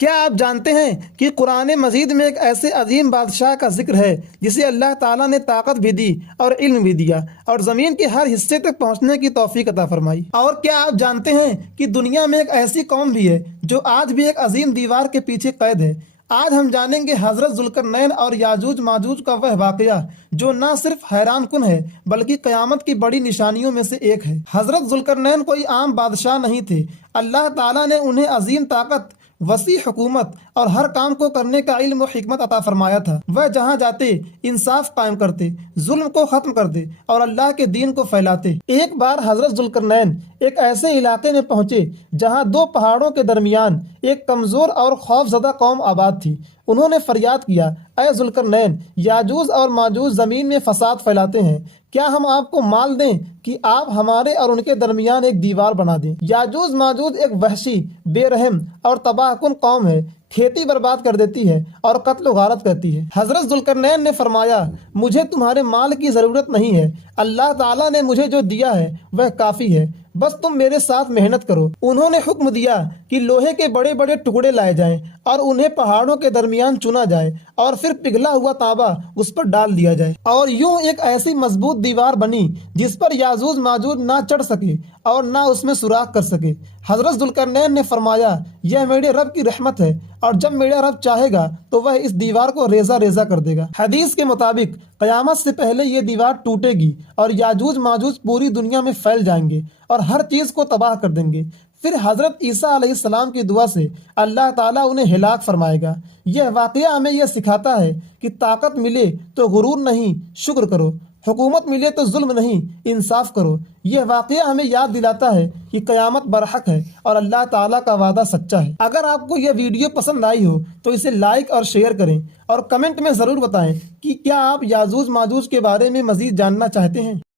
کیا آپ جانتے ہیں کہ قرآن مجید میں ایک ایسے عظیم بادشاہ کا ذکر ہے جسے اللہ تعالیٰ نے طاقت بھی دی اور علم بھی دیا اور زمین کے ہر حصے تک پہنچنے کی توفیق عطا فرمائی؟ اور کیا آپ جانتے ہیں کہ دنیا میں ایک ایسی قوم بھی ہے جو آج بھی ایک عظیم دیوار کے پیچھے قید ہے؟ آج ہم جانیں گے حضرت ذوالقرنین اور یاجوج ماجوج کا وہ واقعہ جو نہ صرف حیران کن ہے بلکہ قیامت کی بڑی نشانیوں میں سے ایک ہے۔ حضرت ذوالقرنین کوئی عام بادشاہ نہیں تھے۔ اللہ تعالیٰ نے انہیں عظیم طاقت، وسیع حکومت اور ہر کام کو کرنے کا علم و حکمت عطا فرمایا تھا۔ وہ جہاں جاتے انصاف قائم کرتے، ظلم کو ختم کرتے اور اللہ کے دین کو پھیلاتے۔ ایک بار حضرت ذوالقرنین ایک ایسے علاقے میں پہنچے جہاں دو پہاڑوں کے درمیان ایک کمزور اور خوفزدہ قوم آباد تھی۔ انہوں نے فریاد کیا، اے ذوالقرنین، یاجوج اور ماجوج زمین میں فساد پھیلاتے ہیں، کیا ہم آپ کو مال دیں کہ آپ ہمارے اور ان کے درمیان ایک دیوار بنا دیں؟ یاجوج ماجوج ایک وحشی، بے رحم اور تباہ کن قوم ہے، کھیتی برباد کر دیتی ہے اور قتل و غارت کرتی ہے۔ حضرت ذوالقرنین نے فرمایا، مجھے تمہارے مال کی ضرورت نہیں ہے، اللہ تعالیٰ نے مجھے جو دیا ہے وہ کافی ہے، بس تم میرے ساتھ محنت کرو۔ انہوں نے حکم دیا کہ لوہے کے بڑے بڑے ٹکڑے لائے جائیں اور انہیں پہاڑوں کے درمیان چنا جائے اور پھر پگھلا ہوا تانبا اس پر ڈال دیا جائے، اور یوں ایک ایسی مضبوط دیوار بنی جس پر یاجوج ماجوج نہ چڑھ سکے اور نہ اس میں سوراخ کر سکے۔ حضرت ذوالقرنین نے فرمایا، یہ میرے رب کی رحمت ہے، اور جب میرا رب چاہے گا تو وہ اس دیوار کو ریزہ ریزہ کر دے گا۔ حدیث کے مطابق قیامت سے پہلے یہ دیوار ٹوٹے گی اور یاجوج ماجوج پوری دنیا میں پھیل جائیں گے اور ہر چیز کو تباہ کر دیں گے۔ پھر حضرت عیسیٰ علیہ السلام کی دعا سے اللہ تعالیٰ انہیں ہلاک فرمائے گا۔ یہ واقعہ ہمیں یہ سکھاتا ہے کہ طاقت ملے تو غرور نہیں، شکر کرو، حکومت ملے تو ظلم نہیں، انصاف کرو۔ یہ واقعہ ہمیں یاد دلاتا ہے کہ قیامت برحق ہے اور اللہ تعالیٰ کا وعدہ سچا ہے۔ اگر آپ کو یہ ویڈیو پسند آئی ہو تو اسے لائک اور شیئر کریں، اور کمنٹ میں ضرور بتائیں کہ کیا آپ یاجوج ماجوج کے بارے میں مزید جاننا چاہتے ہیں۔